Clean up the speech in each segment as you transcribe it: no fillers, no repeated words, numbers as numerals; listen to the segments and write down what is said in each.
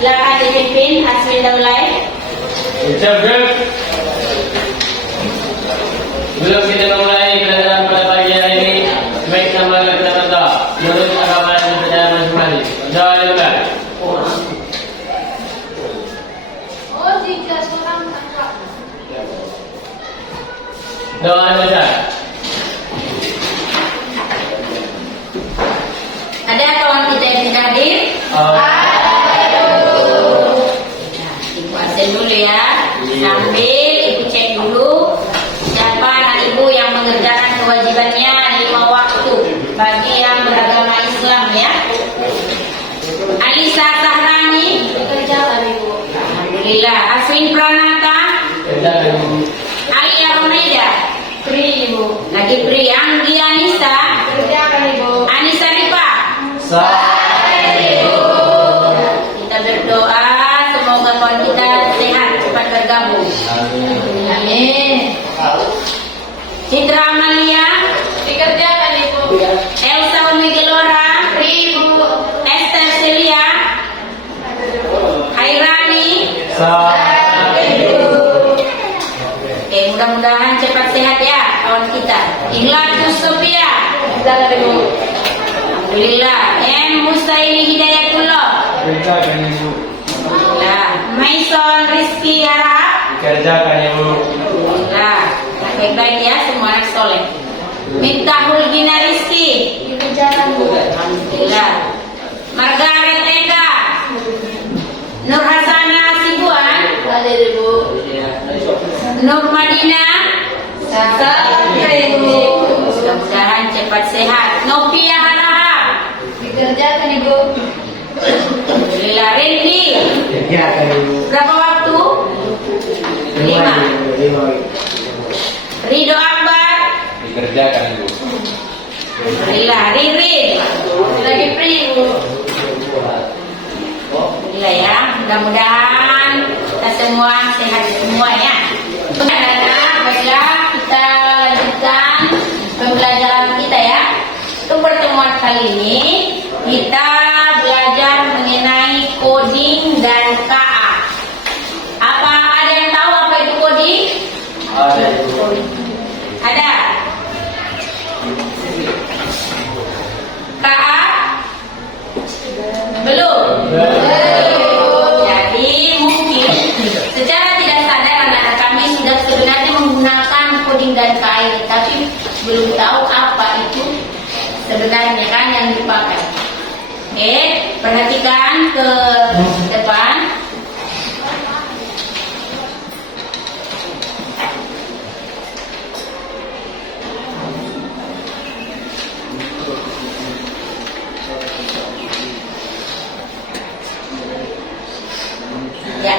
Silakan dipimpin Aswin Daulay. Sebelum kita memulai pelajaran pada pagi hari ini, sebaiknya marilah kita berdoa menurut agama dan percayaan masing-masing. Doa dimulai. Oh, jika seorang kakak. Doa dimulai. Ada kawan kita yang tidak hadir? Ibu absen dulu ya. Sambil ibu cek dulu siapa anak ibu yang mengerjakan kewajibannya 5 waktu bagi yang beragama Islam ya. Alisa Sahrani Kerjakan ibu. Alhamdulillah. Aswin Pranata, Kerjakan ibu. Alia Ronaida, Pri ibu. lagi Pri, Anggi Anissa, Kerjakan ibu. Anissa Rifa. Kita berdoa semoga kawan kita sehat cepat bergabung. Amin. Citra Amalia, Dikerjakan ibu. Elsa Umigelora, Pri ibu. Esther Celia, Hairani. Oke, mudah-mudahan cepat sehat ya kawan kita. Ikhlas Yusufia. Kerjakan ibu. Alhamdulillah. Mustaini Hidayatullah. Kerjakan ibu. Alhamdulillah. Maison Rizky Harap. Kerjakan ibu. Alhamdulillah. Baik-baik ya semua anak soleh. Miftahul Gina Rizky. Dikerjakan ibu. Alhamdulillah. Margaret Eka. Nur Hasana Sibuan. Hadir ibu. Nur Madina. Sampai ibu. Mudah-mudahan cepat sehat. Novia Harahap. Dikerjakan ibu. Alhamdulillah. Randy. Kerjakan ibu. Berapa waktu? 5. Ridho Akbar. Dikerjakan ibu. Alhamdulillah. Ririn. Lagi pri ibu. Alhamdulillah ya. Mudah-mudahan kita semua sehat semua ya. Anak-anak, baiklah kita lanjutkan pembelajaran kita ya. Untuk pertemuan kali ini kita belajar mengenai coding dan KA. Apa ada yang tahu apa itu coding? Ada ibu. Ada. KA? Belum. Jadi mungkin secara tidak sadar anak-anak kami sudah sebenarnya menggunakan coding dan KA, tapi belum tahu apa itu sebenarnya kan yang dipakai. Oke, perhatikan ke depan. Ya.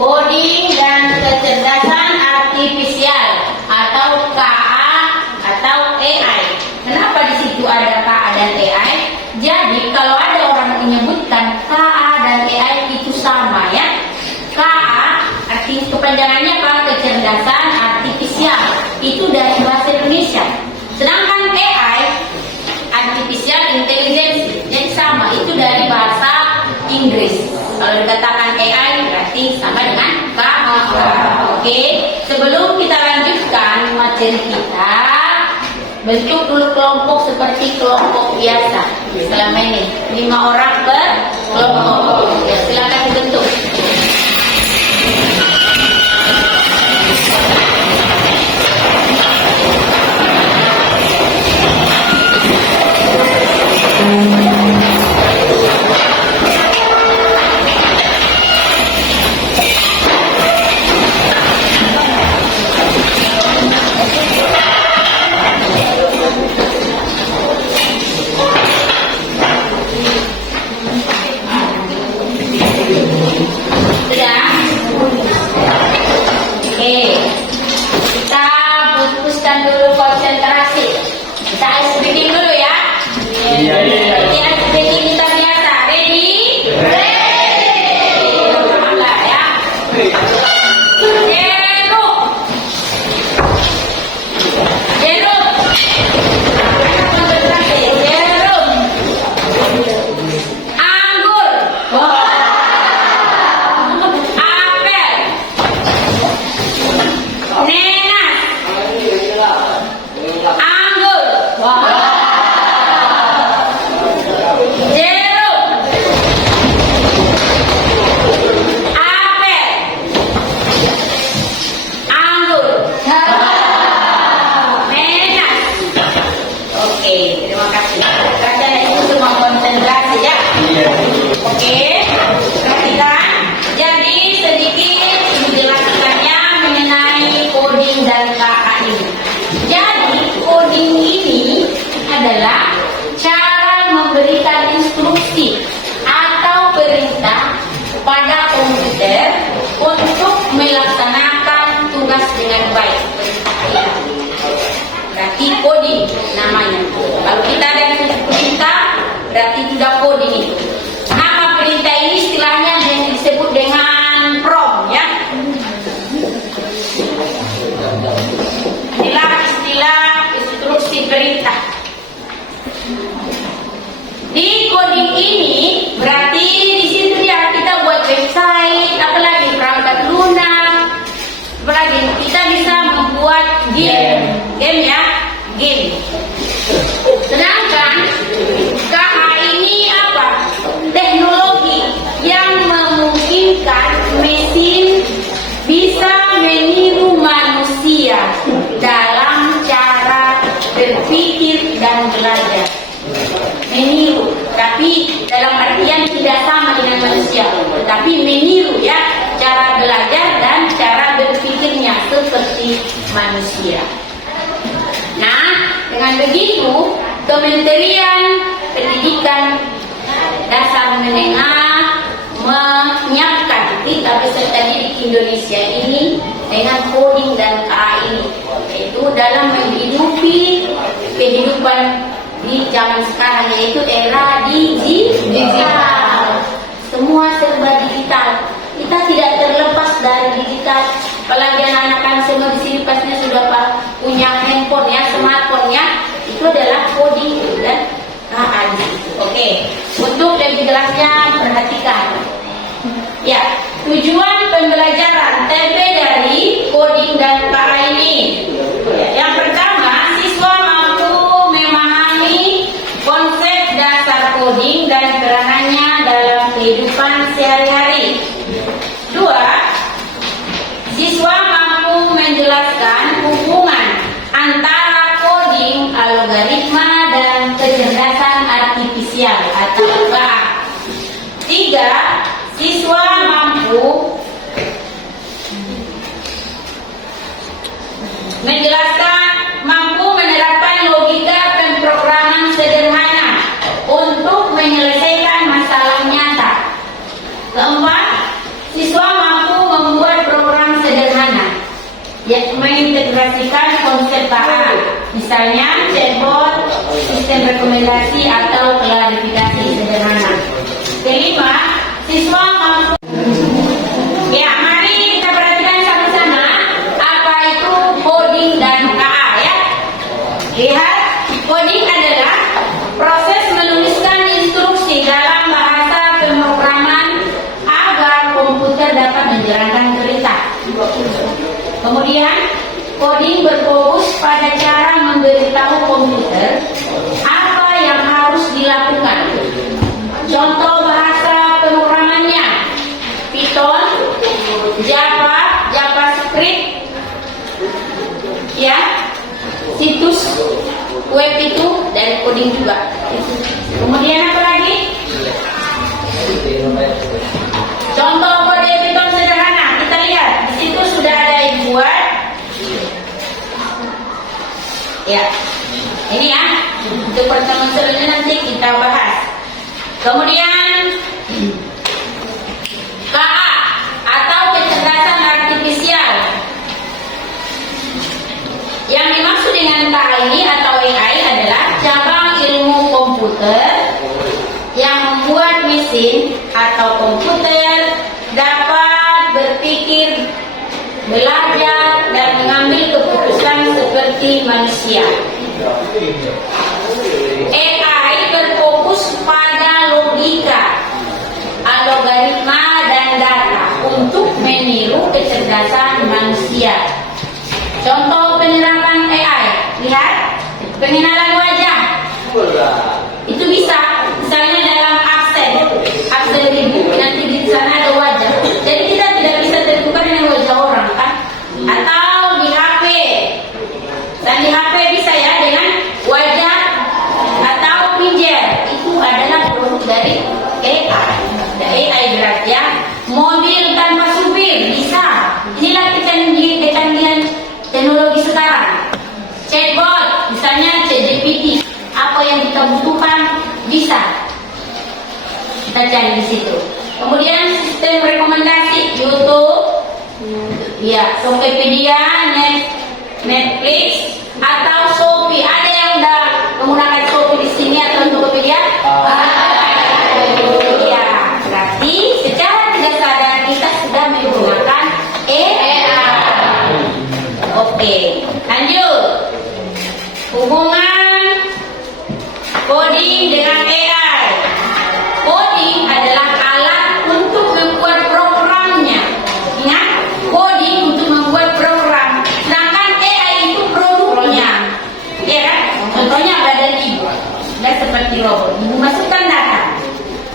Coding dan kecerdasan artifisial atau KA atau AI. Kenapa di situ ada KA dan AI? Jadi kalau ada orang menyebutkan KA dan AI itu sama ya. KA arti kepanjangannya apa? Kecerdasan artifisial. Itu dari bahasa Indonesia. Sedangkan AI artificial intelligence yang sama itu dari bahasa Inggris. Kalau dikatakan AI berarti sama dengan KA. Oke, sebelum kita lanjutkan materi kita, bentuk dulu kelompok seperti kelompok biasa. Selama ini 5 orang per kelompok. Ya, silakan dibentuk. jelas dengan baik. Berarti coding namanya. Kalau kita ada perintah, berarti sudah coding itu. Nama perintah ini istilahnya yang disebut dengan prompt, ya. Inilah istilah instruksi perintah. Di coding ini berarti di situ ya kita buat website, apalagi perangkat lunak, apalagi kita bisa membuat game ya, game. Sedangkan KA ini apa? Teknologi yang memungkinkan mesin bisa meniru manusia dalam cara berpikir dan belajar. Meniru, tapi dalam artian tidak sama dengan manusia, tetapi meniru ya, cara belajar dan cara berpikirnya seperti manusia. Nah, dengan begitu Kementerian Pendidikan Dasar Menengah menyiapkan kita peserta didik Indonesia ini dengan coding dan KA ini, yaitu dalam menghidupi kehidupan di zaman sekarang, yaitu era digital. Semua serba digital. Kita tidak terlepas dari digital. Apalagi anak-anak semua di sini pastinya sudah punya handphone ya, smartphone ya. Itu adalah coding dan KA. Oke. Untuk lebih jelasnya perhatikan. Ya, tujuan pembelajaran TP dari coding dan KA ini. Yang pertama, siswa mampu memahami konsep dasar coding dan peranannya dalam kehidupan sehari-hari. Dua, siswa mampu menjelaskan hubungan antara coding, algoritma, dan kecerdasan artifisial atau KA. Tiga, siswa mampu menerapkan logika pemrograman sederhana untuk menyelesaikan masalah nyata. Keempat, siswa mampu membuat program sederhana yang mengintegrasikan konsep KA, misalnya chatbot, sistem rekomendasi atau klarifikasi sederhana. Kelima, siswa mampu. Ya, mari kita perhatikan sama-sama apa itu coding dan KA ya. Lihat, coding adalah proses menuliskan instruksi dalam bahasa pemrograman agar komputer dapat menjalankan perintah. Kemudian, coding berfokus pada cara memberitahu komputer apa yang harus dilakukan. Contoh bahasa pemrogramannya: Python, Java, JavaScript, ya, situs web itu dari coding juga. Kemudian apa lagi? Contoh kode Python sederhana, kita lihat di situ sudah ada yang buat. Ya, ini ya. Untuk pertemuan selanjutnya nanti kita bahas. Kemudian KA atau kecerdasan artifisial. Yang dimaksud dengan KA ini atau AI adalah cabang ilmu komputer yang membuat mesin atau komputer dapat berpikir, belajar, dan mengambil keputusan seperti manusia. AI berfokus pada logika, algoritma, dan data untuk meniru kecerdasan manusia. Contoh penerapan AI, lihat, pengenalan wajah. Itu bisa, misalnya dalam absen ibu, nanti di sana ada wajah. Jadi kita tidak bisa tertukar dengan wajah orang kan? Atau di HP, dan di HP bisa ya dengan wajah atau pinjer. Itu adalah produk dari AI. AI berarti ya, mobil tanpa supir bisa. Inilah kecanggihan teknologi sekarang. Chatbot, misalnya ChatGPT, apa yang kita butuhkan bisa kita cari di situ. Kemudian sistem rekomendasi YouTube, Ya, Tokopedia, Netflix, atau Shopee. Ada yang udah menggunakan Shopee di sini atau Tokopedia? Ya, berarti secara tidak sadar kita sudah menggunakan AI. Oke, lanjut. Hubungan coding dengan AI. Coding adalah alat untuk membuat programnya. Ingat, coding untuk membuat program. Sedangkan AI itu produknya. Ya kan? Contohnya badan ibu. Dan seperti robot. Ibu masukkan data.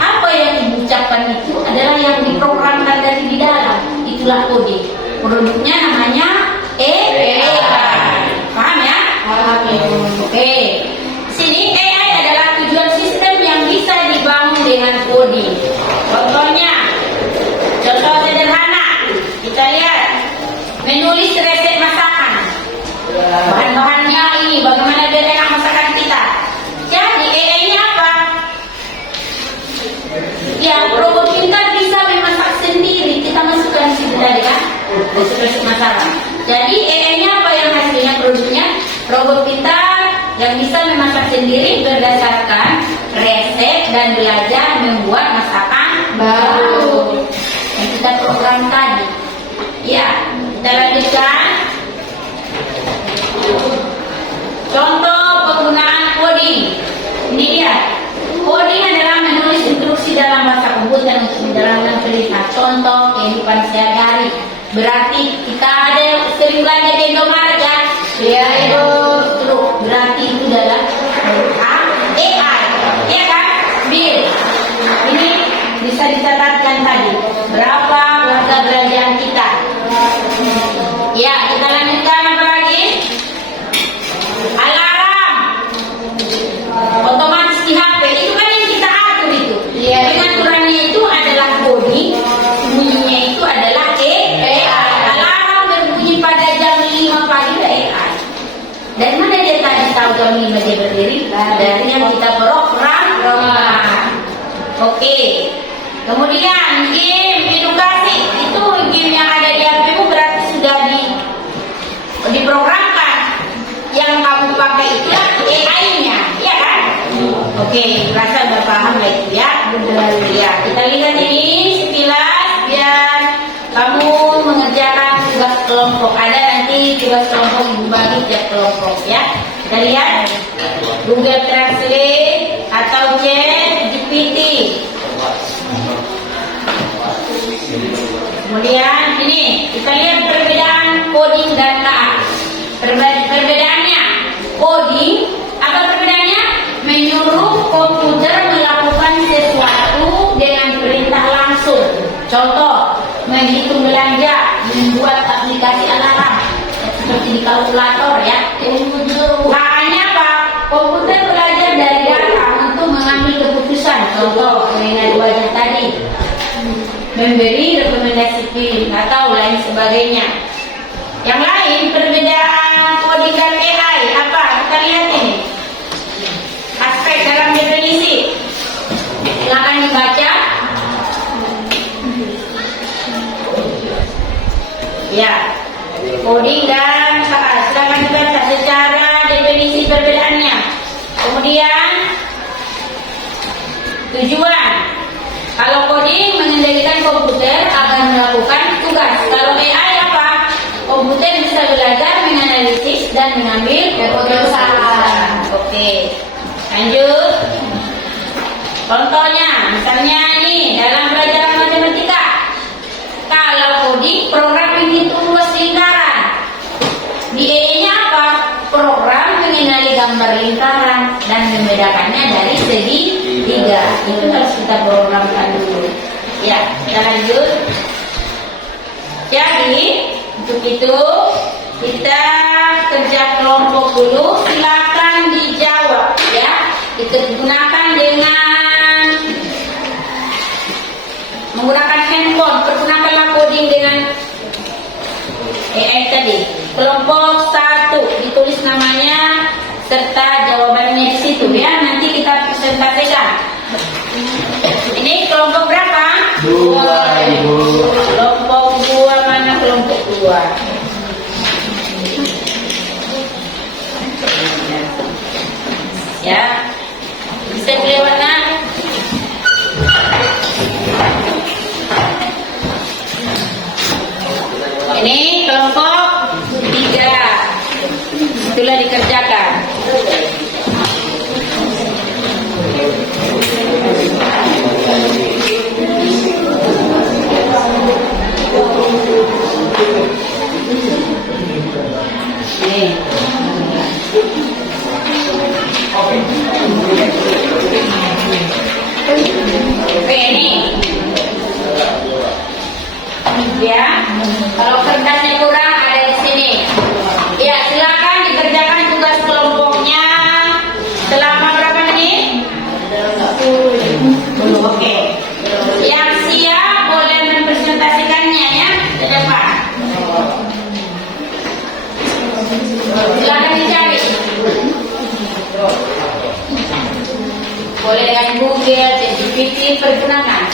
Apa yang ibu ucapkan itu adalah yang diprogramkan dari di dalam. Itulah coding. Produknya namanya AI. Paham ya? Oke. Sini AI adalah tujuan sistem yang bisa dibangun dengan coding. Contohnya, contoh sederhana, kita lihat menulis resep masakan. Bahan-bahannya ini, bagaimana biar enak masakan kita. Jadi AI-nya apa? Ya, robot pintar bisa memasak sendiri. Kita masukkan di situ tadi kan, resep masakan. Jadi AI-nya apa yang hasilnya produknya? Robot pintar yang bisa memasak sendiri berdasarkan resep dan belajar membuat masakan baru yang kita program tadi. Ya, kita lanjutkan. Contoh penggunaan coding. Ini dia. Coding adalah menulis instruksi dalam bahasa komputer untuk menjalankan perintah. Contoh kehidupan sehari-hari. Berarti kita ada yang sering belanja di Indomaret ya. Ya, itu berarti itu adalah AI. Ya kan? Bil. Ini bisa dicatatkan tadi. Berapa harga belanjaan kita? Ya, kita lanjutkan apa lagi? Alarm. Otomatis di HP itu kan yang kita atur itu. Iya. Pengaturannya itu adalah coding, bunyinya itu adalah AI. Alarm berbunyi pada jam 5 pagi AI. Dan mana dia tadi tahu jam 5 dia berdiri? Dari yang kita program. Oke. Kemudian game edukasi itu game yang ada di HP-mu berarti sudah diprogramkan. Yang kamu pakai itu AI-nya, ya kan? Oke, rasa udah paham lah itu ya. Ya, kita lihat ini sekilas biar kamu mengerjakan tugas kelompok. Ada nanti tugas kelompok ibu bagi tiap kelompok ya. Kita lihat Google Translate atau ChatGPT. Kemudian ini kita lihat perbedaan coding dan KA. Perbedaannya, coding apa perbedaannya? Menyuruh komputer melakukan sesuatu dengan perintah langsung. Contoh, menghitung belanja, membuat aplikasi alarm seperti di kalkulator ya. Hanya apa? Komputer belajar dari data untuk mengambil keputusan. Contoh, dengan wajah tadi, memberi rekomendasi film atau lain sebagainya. Yang lain perbedaan coding dan AI apa? Kita lihat ini. Aspek dalam definisi. Silakan dibaca. Ya, coding dan KA. Silakan dibaca secara definisi perbedaannya. Kemudian tujuan. Kalau coding mengendalikan komputer agar melakukan tugas. Kalau AI apa? Komputer bisa belajar, menganalisis dan mengambil keputusan. Oke, lanjut. Contohnya, misalnya ini dalam pelajaran matematika. Kalau coding, program menghitung luas lingkaran. Di AI-nya apa? Program mengenali gambar lingkaran dan membedakannya dari segi tiga. Itu harus kita programkan dulu. Ya, kita lanjut. Jadi, untuk itu kita kerja kelompok dulu. Silakan dijawab ya. Kita gunakan dengan menggunakan handphone. Pergunakanlah coding dengan AI tadi. Kelompok 1 ditulis namanya serta jawabannya di situ ya. Nanti kita presentasikan. Ini kelompok berapa? 2, Ibu. Kelompok 2 mana kelompok 2? dua. Ya, bisa lewat nak. Ini kelompok 3. Itulah dikerjakan. Nih. Oke, ini. Ya, kalau kertasnya kurang ada di sini. Ya, silakan dikerjakan tugas kelompoknya selama berapa menit? 10. Oke. Yang siap boleh mempresentasikannya ya ke depan. Silakan dicari. Boleh dengan Google, ChatGPT, pergunakan.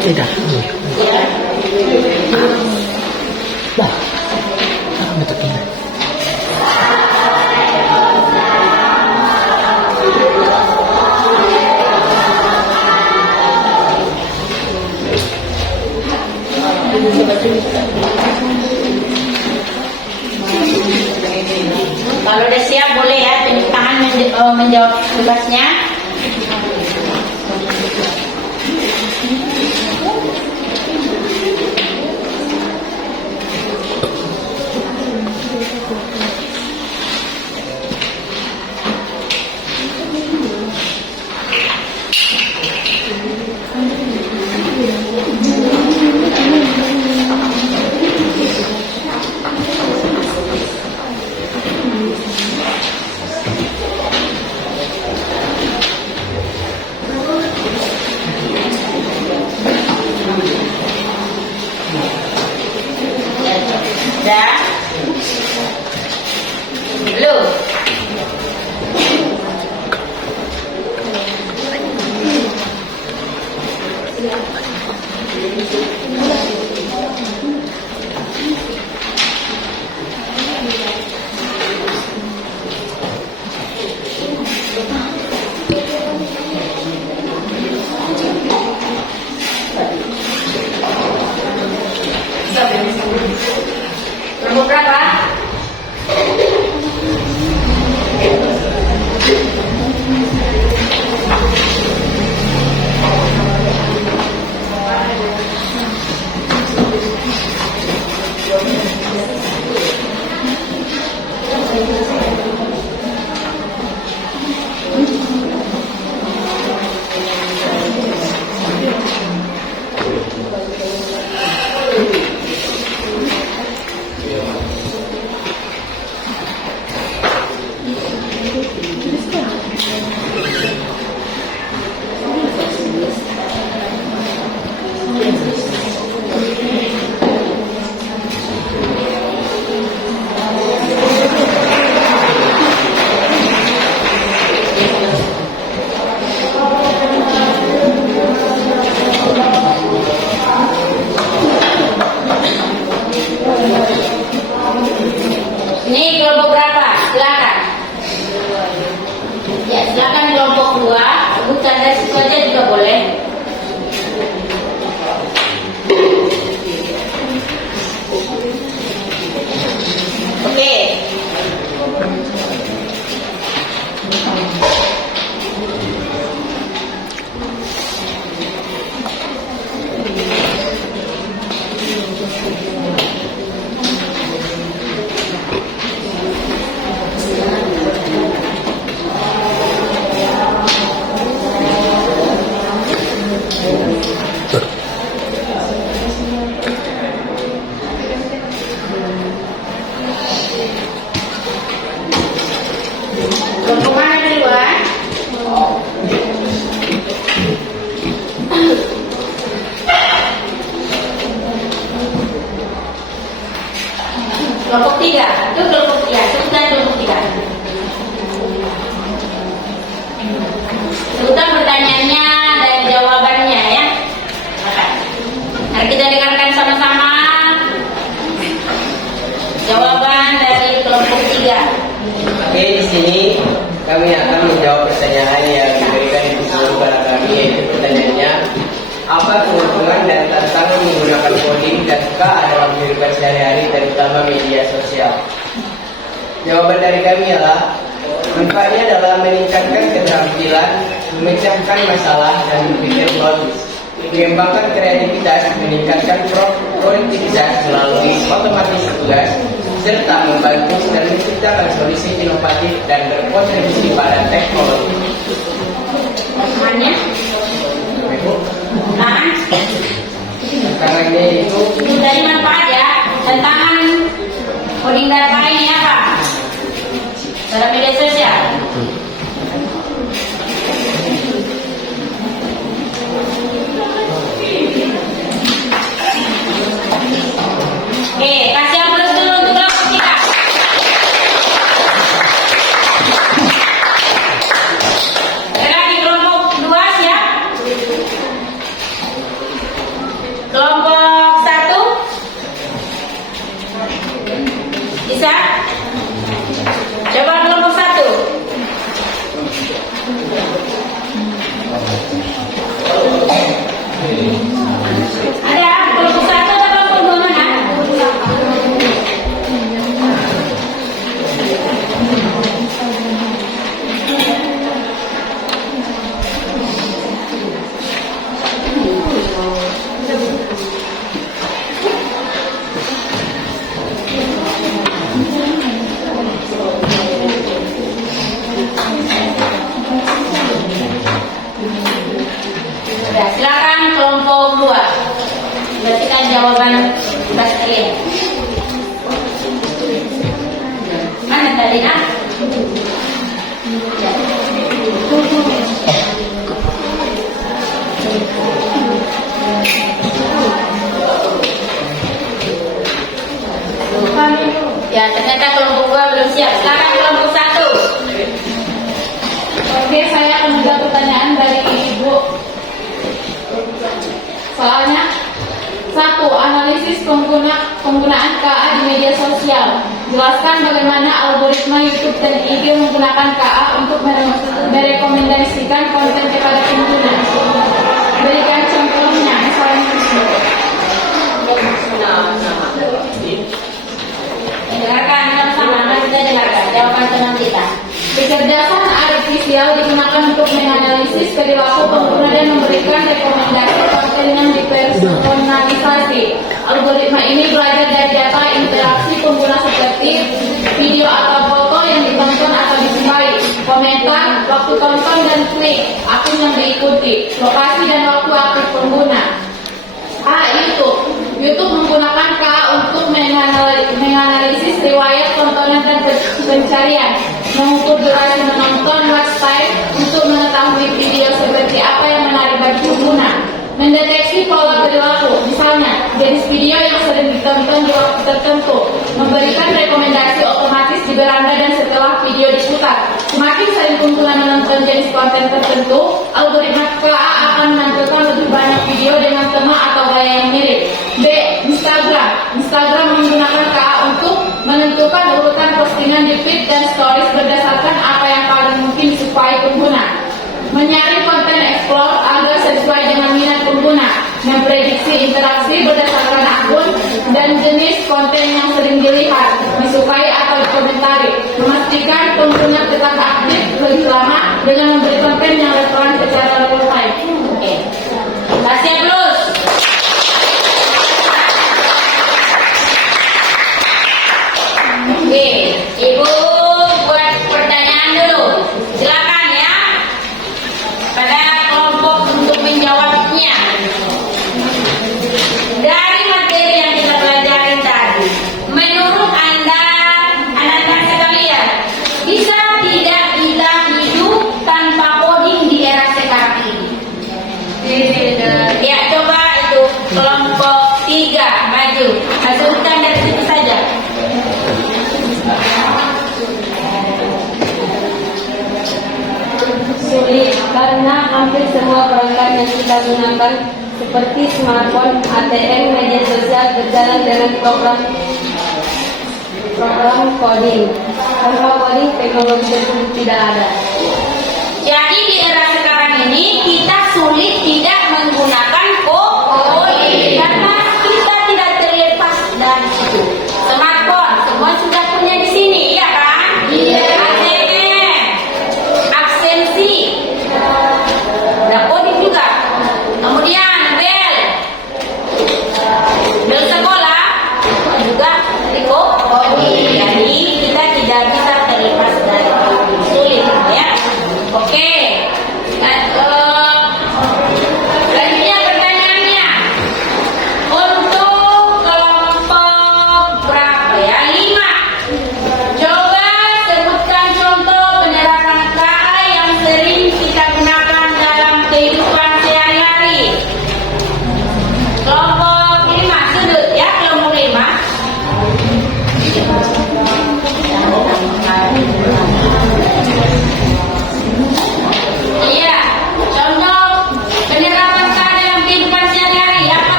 Tidak. Wah, betul ini. Kalau udah siap boleh ya tunjuk tangan menjawab tugasnya. Dah? Belum? Jawaban dari kami ialah manfaatnya adalah meningkatkan keterampilan, memecahkan masalah dan berpikir logis, mengembangkan kreativitas, meningkatkan produktivitas melalui otomatis tugas, serta membantu dan menciptakan solusi inovatif dan berkontribusi pada teknologi. Tantangannya? Tantangannya itu Dari manfaat ya. Tantangan coding data ini apa? Dalam media sosial. Oke, kasih aplaus dulu untuk kelompok kita. Sekarang di kelompok 2 siap? Kelompok 1 bisa? Coba kelompok 1. Ada kelompok 1 atau kelompok 2 mana? Ya, silakan kelompok 2. Berikan jawaban tugas kalian. Mana tadi nak? Ya. Ya, ternyata kelompok 2 belum siap. Silakan kelompok 1. Oke, saya akan menjawab pertanyaan dari Ibu. Soalnya, 1. Analisis penggunaan KA di media sosial. Jelaskan bagaimana algoritma YouTube dan IG menggunakan KA untuk merekomendasikan konten kepada pengguna. Berikan contohnya, misalnya Dengarkan sama-sama, mari kita dengarkan jawaban teman kita. kecerdasan artifisial digunakan untuk menganalisis perilaku pengguna dan memberikan rekomendasi konten yang dipersonalisasi. Algoritma ini belajar dari data interaksi pengguna seperti video atau foto yang ditonton atau disukai, komentar, waktu tonton dan klik, akun yang diikuti, lokasi dan waktu aktif pengguna. YouTube. YouTube menggunakan KA untuk menganalisis riwayat tontonan dan pencarian, mengukur durasi menonton, watch time untuk mengetahui video seperti apa yang menarik bagi pengguna, mendeteksi pola perilaku, misalnya jenis video yang sering ditonton di waktu tertentu, memberikan rekomendasi otomatis di beranda dan setelah video diputar. Semakin sering pengguna menonton jenis konten tertentu, algoritma KA akan menampilkan lebih banyak video dengan tema atau gaya yang mirip. B. Instagram menggunakan KA untuk menentukan urutan postingan di feed dan stories berdasarkan apa yang paling mungkin disukai pengguna. Menyaring konten explore agar sesuai dengan minat pengguna. Memprediksi interaksi berdasarkan akun dan jenis konten yang sering dilihat, disukai atau dikomentari. Memastikan pengguna tetap aktif lebih lama dengan memberi konten yang relevan secara real time. Oke. Kasih aplaus. Oke, Ibu buat pertanyaan dulu. Silakan ya. Pada kelompok untuk menjawabnya. Dari materi yang kita pelajari tadi, menurut Anda, anak-anak sekalian, bisa tidak kita hidup tanpa coding di era sekarang ini? Ya, coba itu kelompok 3 maju. Hasilkan dari situ saja. Sulit karena hampir semua perangkat yang kita gunakan seperti smartphone, ATM, media sosial berjalan dengan program coding. Tanpa coding, teknologi tersebut tidak ada. Jadi di era sekarang ini kita sulit tidak menggunakan coding karena kita tidak terlepas dari itu. Smartphone semua sudah punya di sini, ya kan?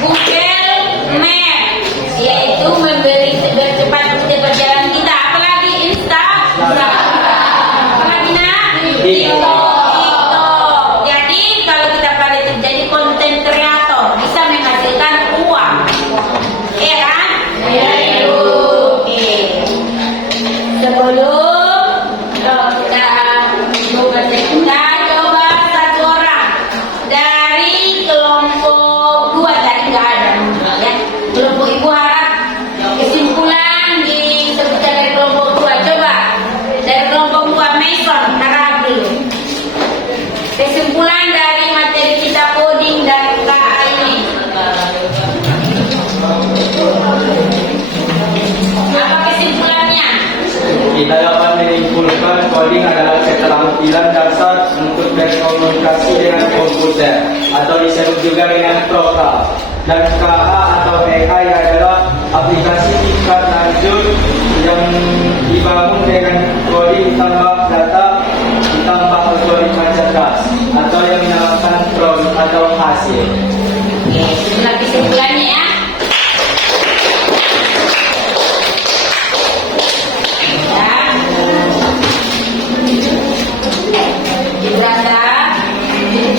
Google Map, yaitu memberi cepat rute perjalanan kita. Apalagi Instagram, apalagi nak TikTok. Jadi kalau kita pada jadi konten kreator bisa menghasilkan uang, ya kan? Oke. Sebelum kita coba satu orang dari kelompok 2 tadi nggak ada, ya. Kelompok Ibu harap kesimpulan disebutkan dari kelompok 2. Coba dari kelompok 2 Mason harap dulu. Kesimpulan dari materi kita coding dan KA ini. Apa kesimpulannya? Kita dapat menyimpulkan coding adalah keterampilan dasar untuk berkomunikasi dengan komputer atau disebut juga dengan program. Dan KA atau AI adalah aplikasi tingkat lanjut yang dibangun dengan coding tambah data ditambah algoritma cerdas atau yang dinamakan prompt atau hasil. Oke, itulah kesimpulannya ya.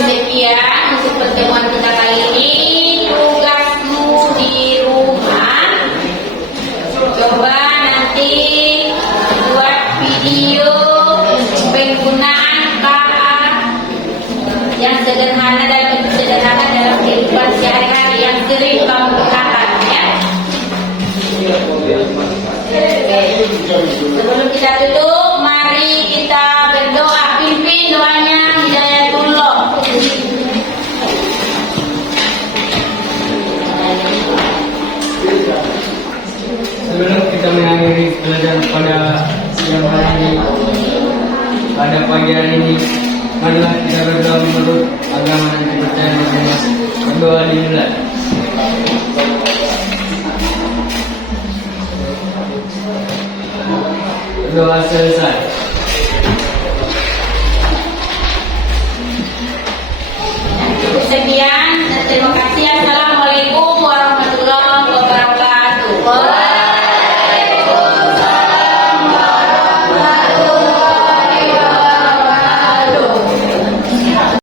Sekian untuk pertemuan kita kali ini. Tugasmu di rumah, coba nanti buat video penggunaan KA yang sederhana dan lebih sederhana dalam kehidupan sehari-hari yang sering kamu gunakan, ya. Sebelum kita tutup, mari kita berdoa. Pimpin doanya Hidayatullah. Sebelum kita mengakhiri pelajaran pada siang hari ini, pada pagi hari ini, marilah kita berdoa menurut agama dan kepercayaan masing-masing. Berdoa dimulai. Berdoa selesai.